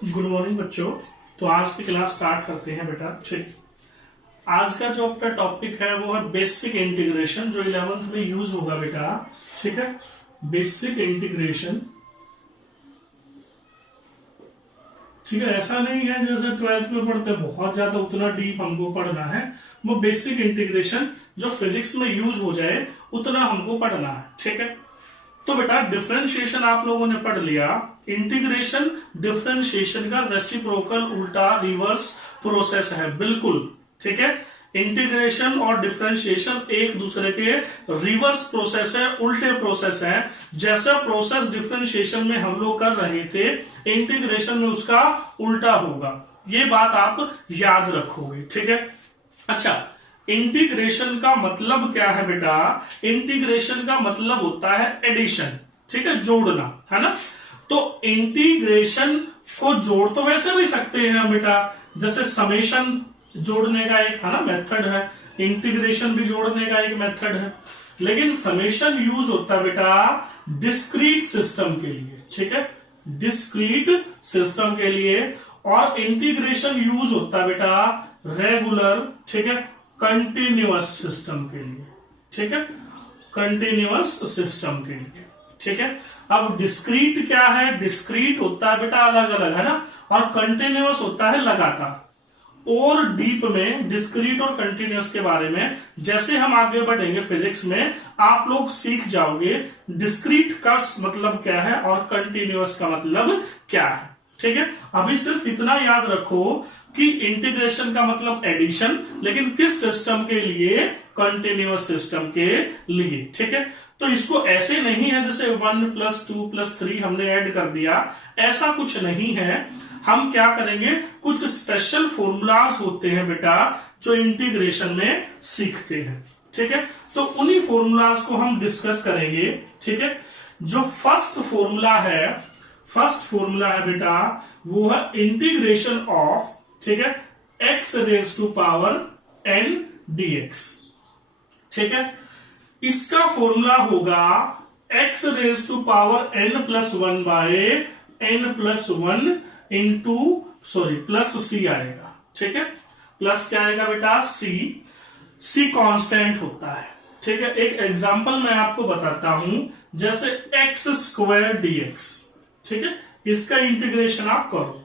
Good morning बच्चों। तो आज की क्लास स्टार्ट करते हैं बेटा। ठीक, आज का जो अपना टॉपिक है वो है बेसिक इंटीग्रेशन, जो 11th में यूज होगा बेटा। ठीक है, बेसिक इंटीग्रेशन। ठीक है, ऐसा नहीं है जैसे 12th में पढ़ते बहुत ज्यादा उतना डीप हमको पढ़ना है। वो बेसिक इंटीग्रेशन जो फिजिक्स में यूज हो जाए उतना हमको पढ़ना है। ठीक है, तो बेटा डिफरेंशिएशन आप लोगों ने पढ़ लिया। इंटीग्रेशन डिफरेंशिएशन का रेसिप्रोकल उल्टा रिवर्स प्रोसेस है, बिल्कुल। ठीक है, इंटीग्रेशन और डिफरेंशिएशन एक दूसरे के रिवर्स प्रोसेस है, उल्टे प्रोसेस है। जैसा प्रोसेस डिफरेंशिएशन में हम लोग कर रहे थे, इंटीग्रेशन में उसका उल्टा होगा। ये बात आप याद रखोगे। ठीक है, अच्छा, इंटीग्रेशन का मतलब क्या है बेटा? इंटीग्रेशन का मतलब होता है एडिशन। ठीक है, जोड़ना, है ना। तो इंटीग्रेशन को जोड़ तो वैसे भी सकते हैं हम बेटा, जैसे समेशन जोड़ने का एक है ना मेथड है, इंटीग्रेशन भी जोड़ने का एक मेथड है। लेकिन समेशन यूज होता है बेटा डिस्क्रीट सिस्टम के लिए। ठीक है, डिस्क्रीट सिस्टम के लिए। और इंटीग्रेशन यूज होता है बेटा रेगुलर, ठीक है, कंटिन्यूअस सिस्टम के लिए। ठीक है, कंटिन्यूअस सिस्टम के लिए। ठीक है, अब डिस्क्रीट क्या है? डिस्क्रीट होता है बेटा अलग अलग, है ना, और कंटिन्यूअस होता है लगातार। और डीप में डिस्क्रीट और कंटिन्यूअस के बारे में जैसे हम आगे बढ़ेंगे फिजिक्स में, आप लोग सीख जाओगे डिस्क्रीट का मतलब क्या है और कंटिन्यूअस का मतलब क्या है। ठीक है, अभी सिर्फ इतना याद रखो कि इंटीग्रेशन का मतलब एडिशन, लेकिन किस सिस्टम के लिए? कंटिन्यूअस सिस्टम के लिए। ठीक है, तो इसको ऐसे नहीं है जैसे 1 + 2 + 3 हमने ऐड कर दिया, ऐसा कुछ नहीं है। हम क्या करेंगे, कुछ स्पेशल फॉर्मूलाज होते हैं बेटा जो इंटीग्रेशन में सीखते हैं। ठीक है, तो उन्हीं फॉर्मूलाज को हम डिस्कस करेंगे। ठीक है, जो फर्स्ट फॉर्मूला है बेटा वो है इंटीग्रेशन ऑफ, ठीक है, x⁻n dx। ठीक है, इसका फॉर्मूला होगा x⁻n + 1/n + 1 प्लस c आएगा। ठीक है, प्लस क्या आएगा बेटा? c कांस्टेंट होता है। ठीक है, एक एग्जांपल मैं आपको बताता हूं, जैसे x² dx। ठीक है, इसका इंटीग्रेशन आप करो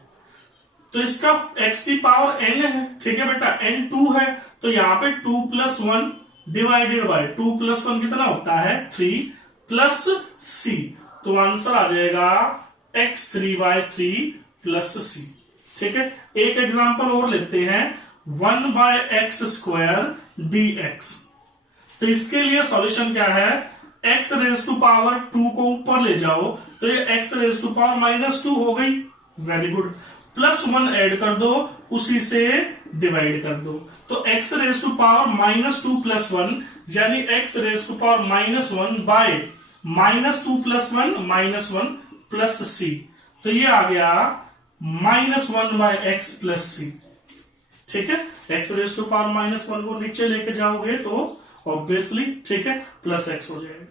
तो इसका x की पावर n है। ठीक है बेटा, n 2 है, तो यहां पे 2 + 1 डिवाइडेड बाय 2 + 1 कितना होता है? 3 प्लस c, तो आंसर आ जाएगा x3/3 + c। ठीक है, एक एग्जांपल और लेते हैं, 1/x² dx। तो इसके लिए सॉल्यूशन क्या है? x⁻² को ऊपर ले जाओ तो ये x⁻² हो गई, वेरी गुड। +1 ऐड कर दो, उसी से डिवाइड कर दो, तो x⁻² -2 + 1 यानी x⁻−1 बाय -2 + 1 + c, तो ये आ गया -1/x + c। ठीक है, x⁻−1 को नीचे लेके जाओगे तो ऑब्वियसली, ठीक है, +x हो जाएगा।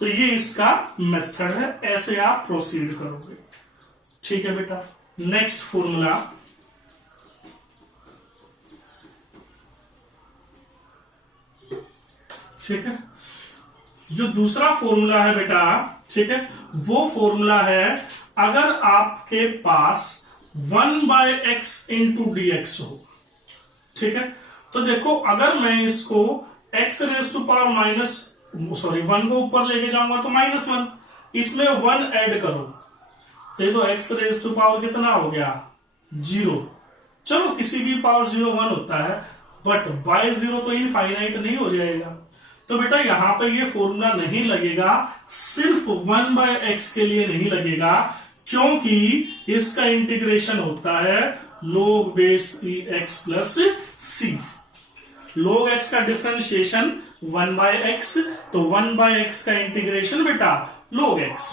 तो ये इसका मेथड है, ऐसे आप प्रोसीड करोगे। ठीक है बेटा, नेक्स्ट फॉर्मूला, ठीक है, जो दूसरा फॉर्मूला है बेटा, ठीक है, वो फॉर्मूला है अगर आपके पास 1/x × dx हो। ठीक है, तो देखो अगर मैं इसको x⁻1 को ऊपर लेके जाऊंगा तो -1, इसमें 1 ऐड करो तो ये तो x⁻ कितना हो गया? 0। चलो किसी भी पावर 0 1 होता है, बट बाय 0 तो इनफाइनाइट नहीं हो जाएगा। तो बेटा यहां पे ये फॉर्मूला नहीं लगेगा, सिर्फ 1/x के लिए नहीं लगेगा, क्योंकि इसका इंटीग्रेशन होता है log base x + c। log x का डिफरेंशिएशन 1/x, तो 1/x का इंटीग्रेशन बेटा log x।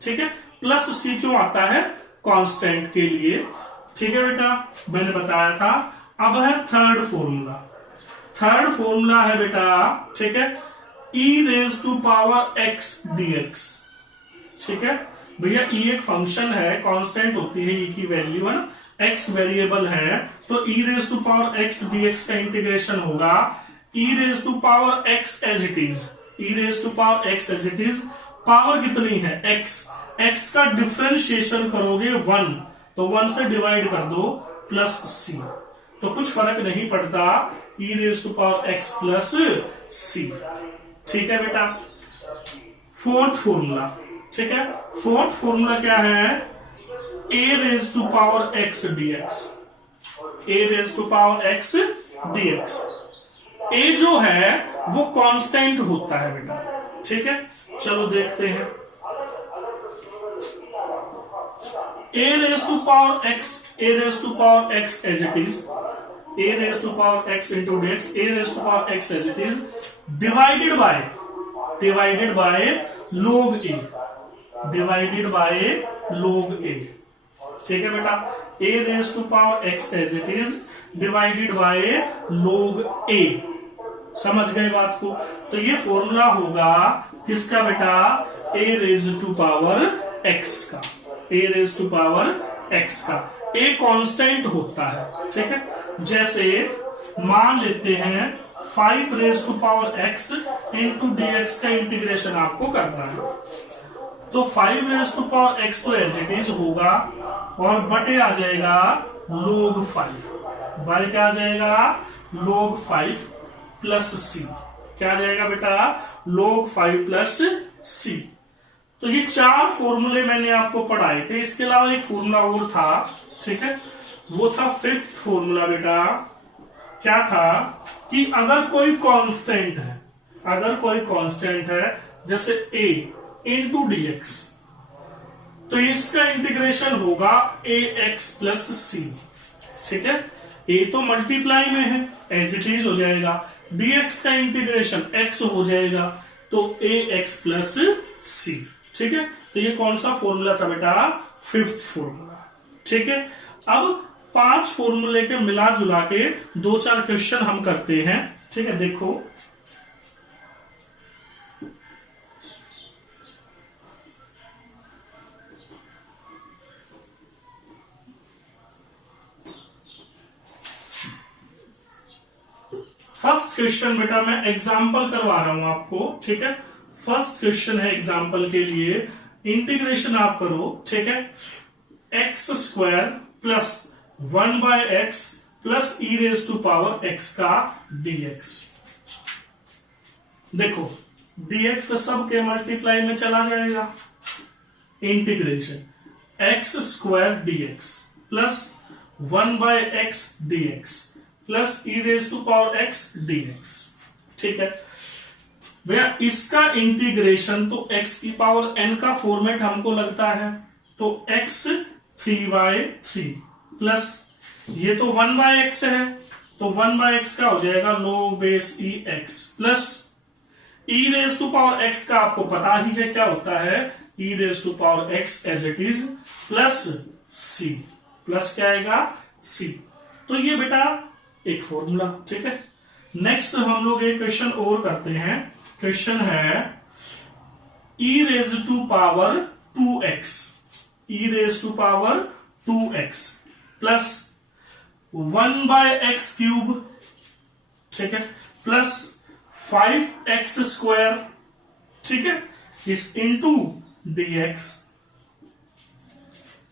ठीक है, प्लस c क्यों आता है? कांस्टेंट के लिए। ठीक है बेटा, मैंने बताया था। अब है थर्ड फॉर्मूला है बेटा, ठीक है, e⁻x dx। ठीक है, भैया ई एक फंक्शन है, कांस्टेंट होती है ई की वैल्यू, है ना, एक्स वेरिएबल है, तो e raise to power x dx का इंटीग्रेशन होगा e raise to power x as it is, e raise to power x as it is, power कितनी है एक्स, एक्स का डिफरेंशिएशन करोगे 1, तो 1 से डिवाइड कर दो प्लस सी, तो कुछ फर्क नहीं पड़ता, e raise to power x plus c. ठीक है बेटा, फोर्थ फॉर्मूला, ठीक है, फोर्थ फॉर्मूला क्या है, a raise to power x dx, a raise to power x dx, a जो है वो कांस्टेंट होता है बेटा, ठीक है, चलो देखते हैं, a raised to power x, a raised to power x as it is, a raised to power x into dx, a raised to power x as it is, divided by log a, divided by log a, ठीक है बेटा, a raised to power x as it is divided by log a, समझ गए बात को, तो ये formula होगा किसका बेटा, a raised to power x का, a raise to power x का, a कांस्टेंट होता है, ठीक है, जैसे मान लेते हैं 5 raise to power x into dx का इंटीग्रेशन आपको करना है, तो 5 रेज टू पावर x तो एज इट इज होगा और बटे आ जाएगा log 5, बाई क्या आ जाएगा log 5 प्लस c, क्या आ जाएगा बेटा log 5 प्लस c। तो ये 4 फॉर्मूले मैंने आपको पढ़ाए थे, इसके अलावा एक फॉर्मूला और था, ठीक है, वो था 5th फॉर्मूला बेटा, क्या था कि अगर कोई कांस्टेंट है, अगर कोई कांस्टेंट है जैसे a इंटू dx, तो इसका इंटीग्रेशन होगा ax प्लस सी, ठीक है, a तो मल्टीप्लाई में है एज इट इज हो जाएगा, dx का इंटीग्रेशन x हो जाएगा, तो ax प्लस सी, ठीक है, तो ये कौन सा फॉर्मूला था बेटा, 5th फॉर्मूला, ठीक है। अब 5 फॉर्मूले के मिला जुला के 2-4 क्वेश्चन हम करते हैं, ठीक है, देखो फर्स्ट क्वेश्चन बेटा मैं एग्जाम्पल करवा रहा हूं आपको, ठीक है, फर्स्ट क्वेश्चन है एग्जाम्पल के लिए, इंटीग्रेशन आप करो, ठीक है, x square plus 1 by x plus e raise to power x का डीएक्स, देखो डीएक्स सब के मल्टीप्लाई में चला जाएगा, integration x square dx plus 1 by x dx plus e raise to power x dx, ठीक है भैया, इसका इंटीग्रेशन तो x की पावर n का फॉर्मेट हमको लगता है, तो x 3/3 प्लस ये तो 1/x है, तो 1/x का हो जाएगा log base e x plus e raise to power x का आपको पता ही है क्या होता है, e raise to power x as it is plus c, plus क्या आएगा c, तो ये बेटा एक फॉर्मूला, ठीक है। नेक्स्ट हम लोग एक क्वेश्चन और करते हैं, क्वेश्चन है e raise to power 2x, e raise to power 2x plus 1/x cube, ठीक है, प्लस 5x स्क्वायर, ठीक है, इस इंटू dx,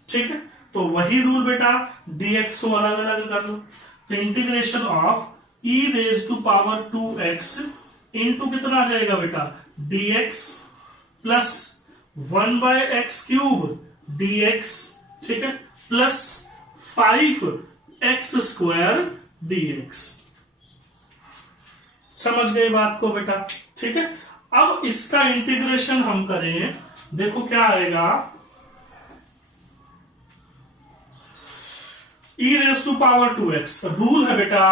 ठीक है, तो वही रूल बेटा dx को अलग अलग कर लो, तो integration of e raise to power 2x into कितना आ जाएगा बेटा dx plus 1/x cube dx, ठीक है, प्लस 5x स्क्वायर dx, समझ गए बात को बेटा, ठीक है। अब इसका इंटीग्रेशन हम करें, देखो क्या आएगा, e raise to power 2x, rule है बेटा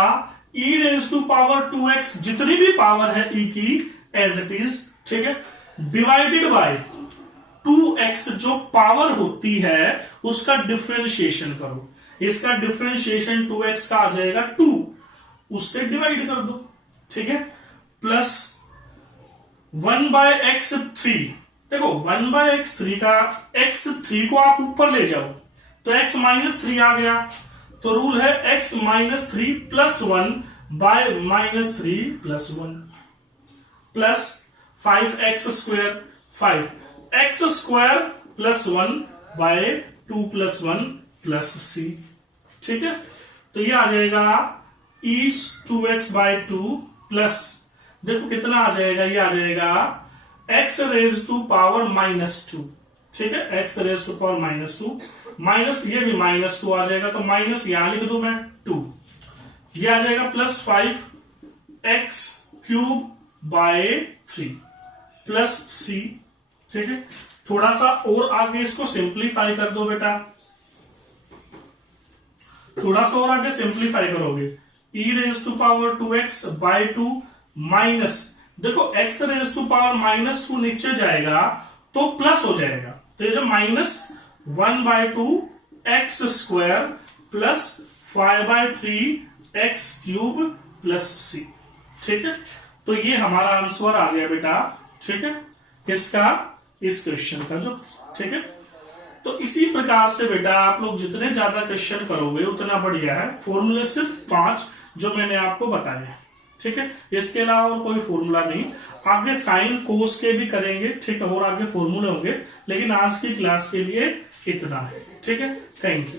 e raise to power 2x जितनी भी पावर है e की एज इट इज, ठीक है, डिवाइडेड बाय 2x जो पावर होती है उसका डिफरेंशिएशन करो, इसका डिफरेंशिएशन 2x का आ जाएगा 2, उससे डिवाइड कर दो, ठीक है, प्लस 1/x 3 देखो 1/x3 का x3 को आप ऊपर ले जाओ तो x -3 आ गया, तो रूल है x -3 + 1 बाय -3 + 1 प्लस 5x², 5x² + 1 बाय 2 + 1 + c। ठीक है, तो ये आ जाएगा e2x/2 प्लस, देखो कितना आ जाएगा, ये आ जाएगा x⁻²। ठीक है, x⁻², माइनस ये भी -2 आ जाएगा, तो माइनस यहां लिख दूं मैं 2, ये आ जाएगा प्लस 5x³/3 प्लस c। ठीक है, थोड़ा सा और आगे इसको सिंप्लीफाई कर दो बेटा, थोड़ा सा और आगे सिंप्लीफाई करोगे, e⁻²x/2 माइनस, देखो x⁻² नीचे जाएगा तो प्लस हो जाएगा, तो ये जो -1/2 x² प्लस 5/3 x³ + c। ठीक है, तो ये हमारा आंसर आ गया बेटा। ठीक है, किसका, इस क्वेश्चन का जो। ठीक है, तो इसी प्रकार से बेटा आप लोग जितने ज्यादा क्वेश्चन करोगे उतना बढ़िया है। फॉर्मूले सिर्फ 5 जो मैंने आपको बताए। ठीक है, इसके अलावा और कोई फॉर्मूला नहीं, आगे साइन कोस के भी करेंगे। ठीक है, और आगे फॉर्मूले होंगे, लेकिन आज की क्लास के लिए इतना है। ठीक है, थैंक यू।